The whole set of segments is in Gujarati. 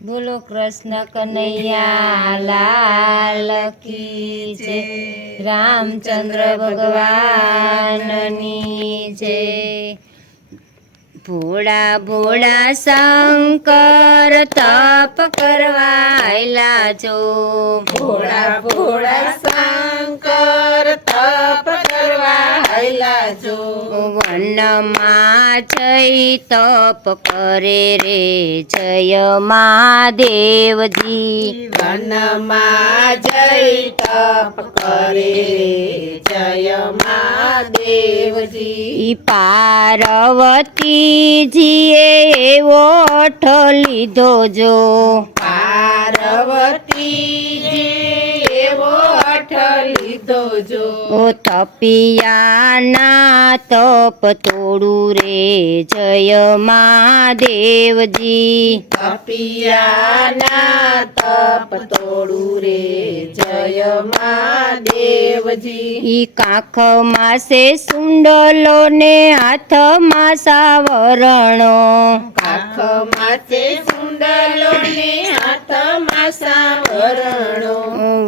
બોલો કૃષ્ણ કનૈયા, લાલ કી જય. રામચંદ્ર ભગવાનની છે ભોળા ભોળા શંકર તપ કરવાયલા જો ભોળા ભોળા શંકર તપ કરવા વનમાં જઈ તપ કરે રે જય મહાદેવજી. વનમાં જઈ તપ કરે રે જય મહાદેવજી. પાર્વતીજીએ એવો અઠ લીધો જો. પાર્વતીજી એવો ઓ તપિયાના તપ તોડું રે જય મહાદેવજી તપિયાના તપ તોડું રે જય મહાદેવજી ઈ કાંખ માસે સુંડલો ને હાથમાં સાવરણો. કાખ માથે હાથમાં સાવરણો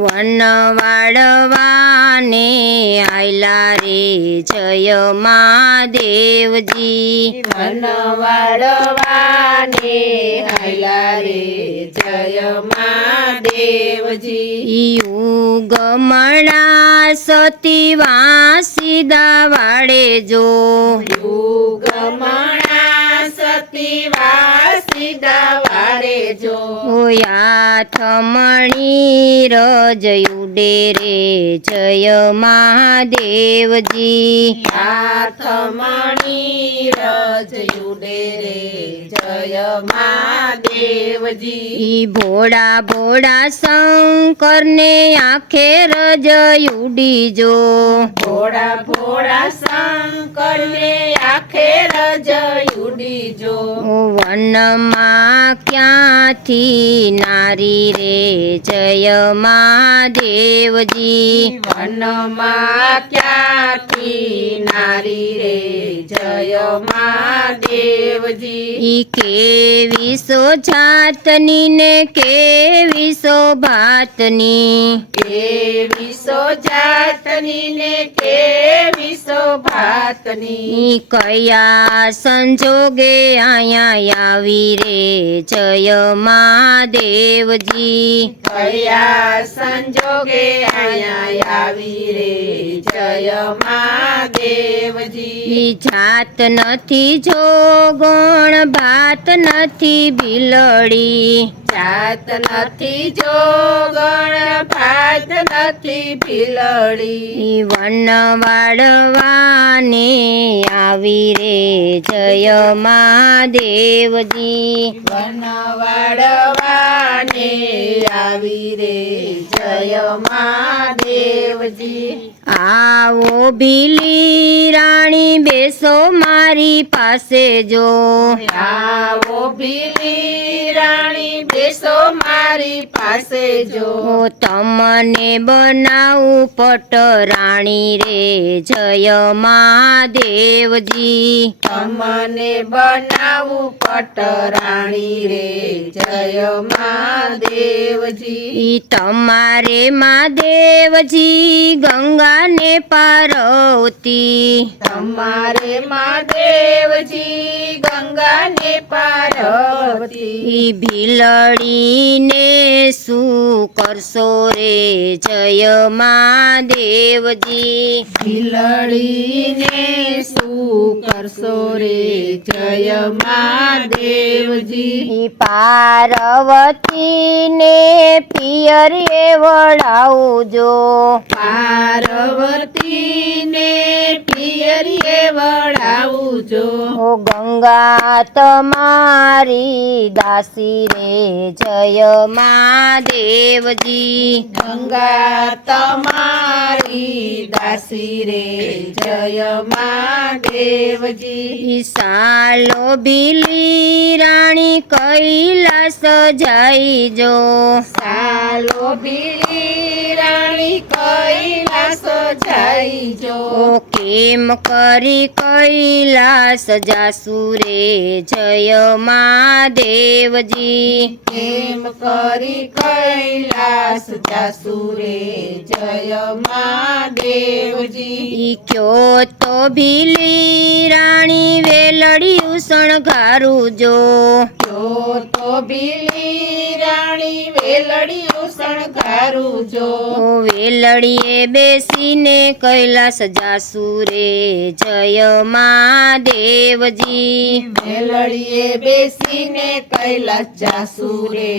વન વાળવાને આયલા રે જય મહાદેવજી વનવાડવાને આયલા રે જય મહાદેવજી યુગમણા સતી વાસીદા વાળે જો યુગમણા વાસીદા વારે જો ઓયા થમણી રજ ઉડે રે. જય મહાદેવજી. હાથમણી રજ ઉડે રે. જય મહાદેવજી. ભોળા ભોળા શંકરને આખેર રજ ઉડીજો. ભોળા ભોળા શંકર ને આખે રજ ઉડી જો વનમાં ક્યાંથી નારી રે? જય મહાદેવજી. વનમાં ક્યાંથી નારી રે? જય મહાદેવજી કેવી સો જાતની ને કેવી સો ભાતની. કેવી સો જાતની ને કેવી સો ભાતની કયા સંજોગે આયા આવી રે જય મહાદેવજી કયા સંજોગે આયા આવી રે જય મહાદેવજી જાત નથી જોગણ ભાત નથી બિલડી. જાત નથી જો ગણ ભાત નથી બિલડી. વન વાળવાને આવી રે જય મહાદેવજી. વન આવી Ah. આવો ભીલી રાણી બેસો મારી પાસે જો. આવો ભીલી રાણી બેસો મારી પાસે જો. તમને બનાવું પટ રાણી રે જય મહાદેવજી. તમને બનાવું પટરાણી રે જય મહાદેવજી. તમારે મહાદેવજી ગંગાને પાર્વતી. તમારે મહાદેવજી ગંગાને પાર્વતી. ઈ ભીલડીને શું કરશો રે? જય મહાદેવજી ભીલડીને શું કરશો રે જય મહાદેવજી પાર્વતીને પિયરે વળાવજો. પાર્વતીને પિયરીએ વળાવજો ઓ ગંગા તમારી દાસી રે જય મહાદેવજી ગંગા તમારી દાસી રે જય મહાદેવજી ઈ સાલો ભીલી રાણી કૈલાસ જઈ જો સાલો ભીડી રાણી કૈલાસ જઈજો ઓ કેમ કરી કૈલાસ જાસુ રે જય મહાદેવ મહાદેવજી કેમ કરી કૈલાસ જાસુ રે જય મહાદેવજી કયો તો ભીલી રાણી વેલડિયું શણગારું જો. તો ભીલી રાણી વેલડિયું શણગારું જો. વેલડીએ બેસીને કૈલાસ જાસુ રે જય મહાદેવજી. વેલડીએ બેસીને કૈલાસ જાસુ રે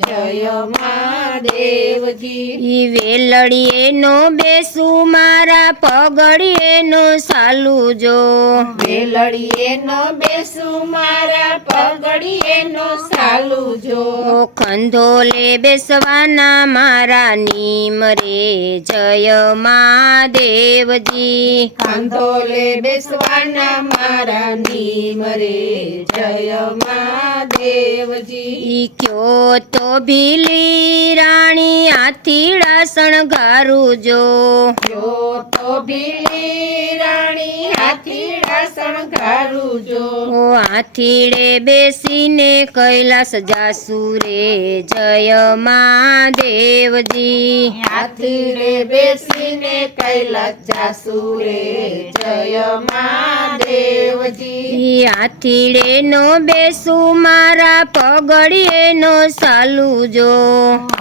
જય મહાદેવજી. ઈ વેલડીએ નો બેસું મારા પગડીએ નો સાલુ જો. વેલડીએ નો બેસુ મારા પગડીએ નો સાલુ જો. ખંધોલે બેસવાના મારા નીમ રે. જય મહાદેવજી કાંતોલે બેસવાના મારા નીમ રે. જય મહાદેવજી કયો તો ભીલી રાણી આથીડા શણગારું જો. જો તો ભીલી રાણી આથીડા શણગારું જો. ઓ આથીડે બેસીને કૈલાસ જાસુ રે જય મહાદેવજી હાથીડે બેસીને કૈલાસ જાસુ જય મહાદેવજી. ઈ આથીડે નો બેસુ મારા પગડીએ નો સાલુ જો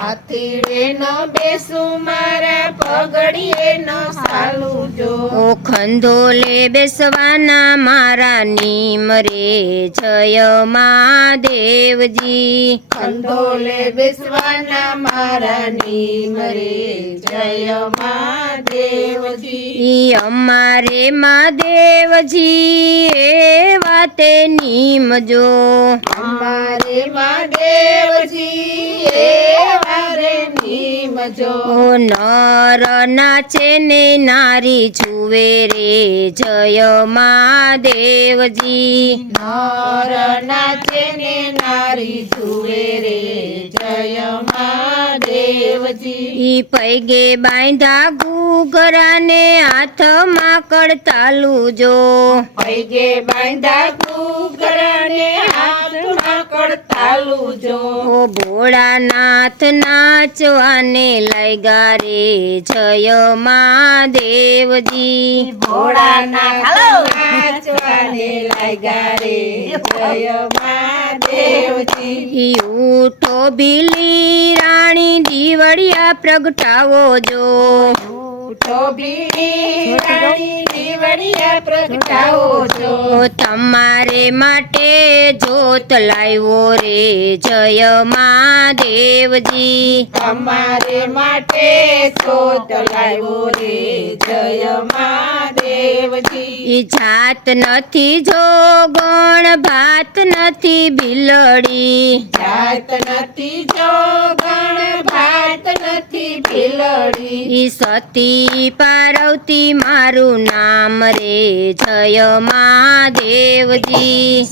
હાથીડે નો બેસુ મારા પગડીએ નો સાલુજો. ઓ ખંધોલે બેસવાના મારા નીમ રે જય મહાદેવજી. ખંધોલે બેસવાના મારા નીમ રે જય મહાદેવજી. અમારે મહાદેવજી એ વાતે નીમ જો. અમારે મહાદેવજી એ વારે નીમ જો. નર નાચે ને નારી જુએ રે જય મહાદેવજી. નર નાચે ને નારી જુએ રે જય મહાદેવજી. ઈ પૈગે બાંધા ઘૂઘરાને હાથમાં કડતાલું જો પૈગે બાંધા કુકરાને હાથમાં કડતાલું જો ઓ ભોળાનાથ નાચવાને લાગ્યા રે જય મહાદેવજી. ભોળાનાથ નાચવાને લાગ્યા રે જય મહાદેવજી. ઈ ઉઠો ભીલી રાણી દીવડિયા પ્રગટાવો જો તમારે માટે જોત લાવ્યો રે જય મહાદેવજી. તમારે માટે જોત લાવ્યો રે જય મહાદેવજી. ઈ જાત નથી જો ગણ ભાત નથી બિલડી જાત નથી જો ગણ ભાત નથી બિલડી ઈ સતી પાર્વતી મારું નામ રે જય મહાદેવજી.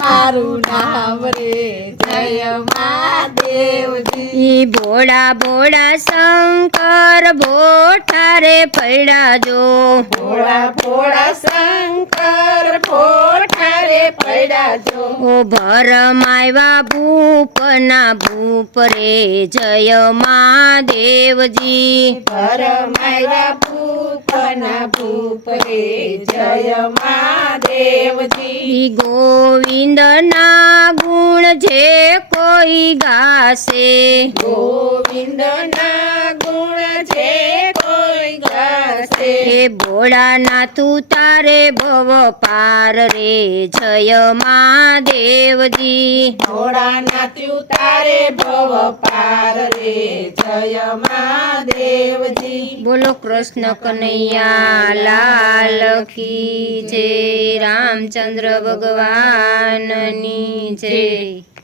મારું નામ રે જય મહાદેવજી. ભોળા ભોળા શંકર ભોઠારે પડ્યા જો. ભોળા ભોળા શંકર ભોઠારે પડ્યા જો. ઓ ભરમાયવા ભૂપના ભૂપ રે જય મહાદેવજી પરમાયા ભૂપના ભૂપ રે જય મહાદેવજી ઈ ગોવિંદ ના ગુણ જે કોઈ ગાશે. ગોવિંદ ભોળાનાથ તારે ભવ પાર રે જય મહાદેવજી ભોળાનાથ તારે ભવ પાર રે જય મહાદેવજી બોલો કૃષ્ણ કનૈયા લાલ કી જય રામચંદ્ર ભગવાનની જય.